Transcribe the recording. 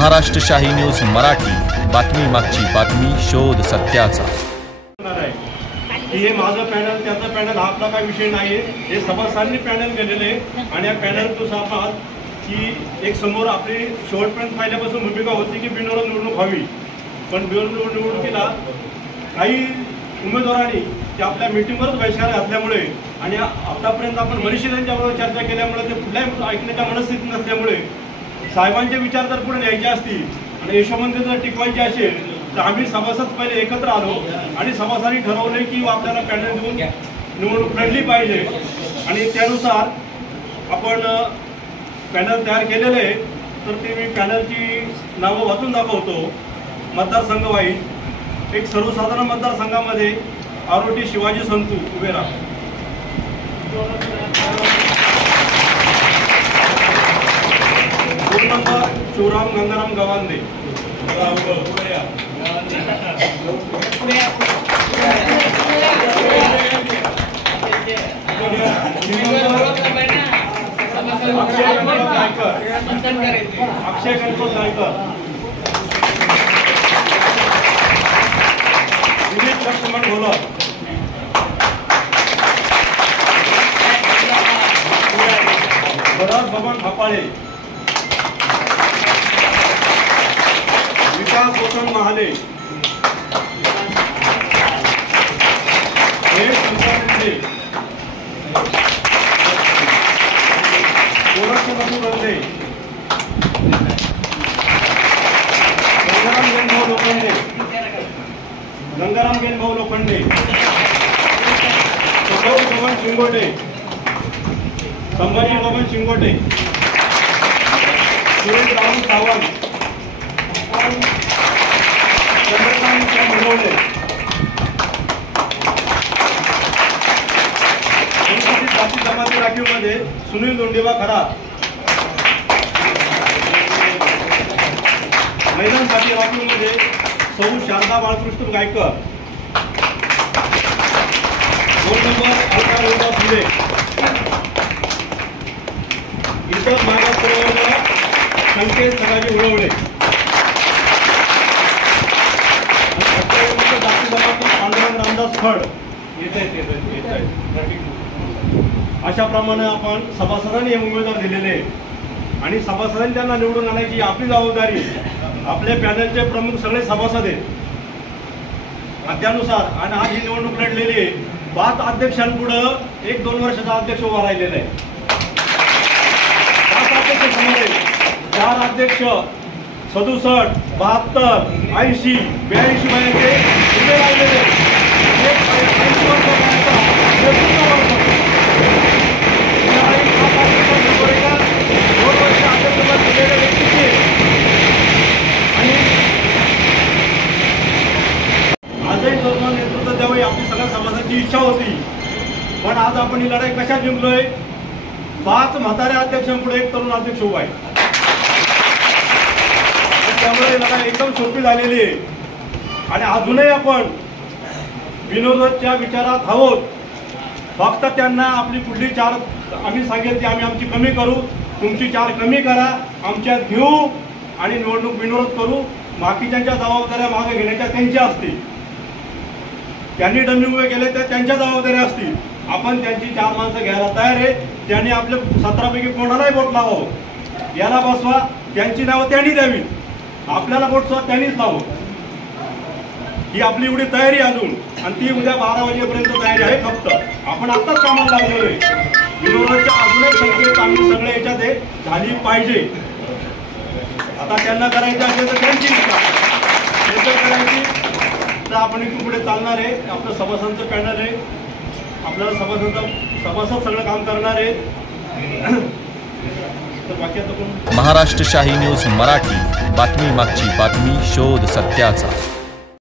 महाराष्ट्र शाही न्यूज मराठी, बातमी मागची बातमी, शोध सत्याचा। हे माझं पॅनल त्याचं पॅनल हा आपला काही विषय नाही आहे। हे सभासदांनी पॅनल केलेले आणि या पॅनलनुसार पाहत की एक समोर आपली शेवटपर्यंत पाहिल्यापासून भूमिका होती की बिनविरोध निवडणूक व्हावी, पण बिनविरोध निवडणुकीला काही उमेदवारांनी ते आपल्या मीटिंगवरच बहिष्कार घातल्यामुळे आणि आतापर्यंत आपण बरीचशी त्यांच्याबरोबर चर्चा केल्यामुळे ते कुठल्याही ऐकण्याच्या मनस्थितीत नसल्यामुळे साहेबांचे विचार जर पुढे न्यायचे असतील आणि यशोमंदिर जर टिकवायचे असेल तर आम्ही सभासद पहिले एकत्र आलो आणि सभासदांनी ठरवले की आपल्याला पॅनल देऊन निवडणूक लढली पाहिजे आणि त्यानुसार आपण पॅनल तयार केलेले आहे। तर ते मी पॅनलची नावं वाचून दाखवतो। मतदारसंघ वाईज एक सर्वसाधारण मतदारसंघामध्ये आरोटी शिवाजी संतू उभे राहा, दोन नंबर शिवराम गंगाराम गवांदे, अक्षय गणपत गायकर, दिलीप लक्ष्मण ढोलर, भरत बबन खपाळे, विकास भूषण महाले, गोरक्षनाथ बंदे, गंगाराम गेनभाऊ लोखंडे, बबन शिंगोटे, संभाजी बबन शिंगोटे, सुरेश राहुल सावंत, मिळवले, जाती जमाती राखीवमध्ये सुनील दोंडेवा खरात, महिलांसाठी राखीवमध्ये सौ शारदा बाळकृष्ण गायकर, 2 नंबर अलका रोहिदास फुले, इतर मागास प्रवर्गाला संकेत सदाजी उळवणे, जाती जमाती पांडुरंग रामदास फड अशा प्रमाणे आपण सभासदांनी हे उमेदवार दिलेले आणि सभासदांनी त्यांना निवडून आणायची आपली जबाबदारी। आपले पॅनलचे प्रमुख सगळे सभासद आहेत त्यानुसार आणि आज ही निवडणूक लढलेली 5 अध्यक्षांपुढे 1-2 वर्षाचा अध्यक्ष उभा राहिलेला आहे। 5 अध्यक्ष समोर 4 अध्यक्ष 67, 72, 80, 82 वयाचे उभे राहिलेले, 80 वर्षाचा आजही तरुण नेतृत्व द्यावे आपली सगळ्या समाजाची इच्छा होती, पण आज आपण ही लढाई कशा जिंकलोय? 5 म्हाताऱ्या अध्यक्षांपुढे 1 तरुण अध्यक्ष उभा आहे, त्यामुळे लढाई एकदम सोपी झालेली आहे आणि अजूनही आपण विनोदाच्या विचारात आहोत। फक्त त्यांना आपली पुढली 4 आम्ही सांगेल की आम्ही आमची कमी करू, तुमची 4 कमी करा, आमच्यात घेऊ आणि निवडणूक बिनविरोध करू। बाकीच्यांच्या जबाबदाऱ्या मागे घेण्याच्या त्यांच्या असतील, त्यांनी डमी उभे केले तर त्यांच्या जबाबदाऱ्या असतील। आपण त्यांची 4 माणसं घ्यायला तयार आहे। त्यांनी आपले 17 पैकी कोणालाही वोट लावावं, याला बसवा, त्यांची नावं त्यांनी द्यावी, आपल्याला वोट सुद्धा त्यांनीच लावं। ही आपली एवढी तयारी अजून आणि ती उद्या 12 वाजेपर्यंत तयारी आहे। फक्त आपण आत्ताच कामाला लागलेलो आहे। विरोधाच्या अजूनच संकेत आम्ही सगळे याच्यात झाली पाहिजे। आता त्यांना करायचं असेल तर त्यांची इच्छा करायची तर आपण इथून पुढे चालणार आहे। आपलं सभासदांचं पॅनल आहे, आपल्याला सभासद सगळं काम करणार आहे। तर बाकी आता कोण? महाराष्ट्र शाही न्यूज मराठी, बातमी मागची बातमी, शोध सत्याचा।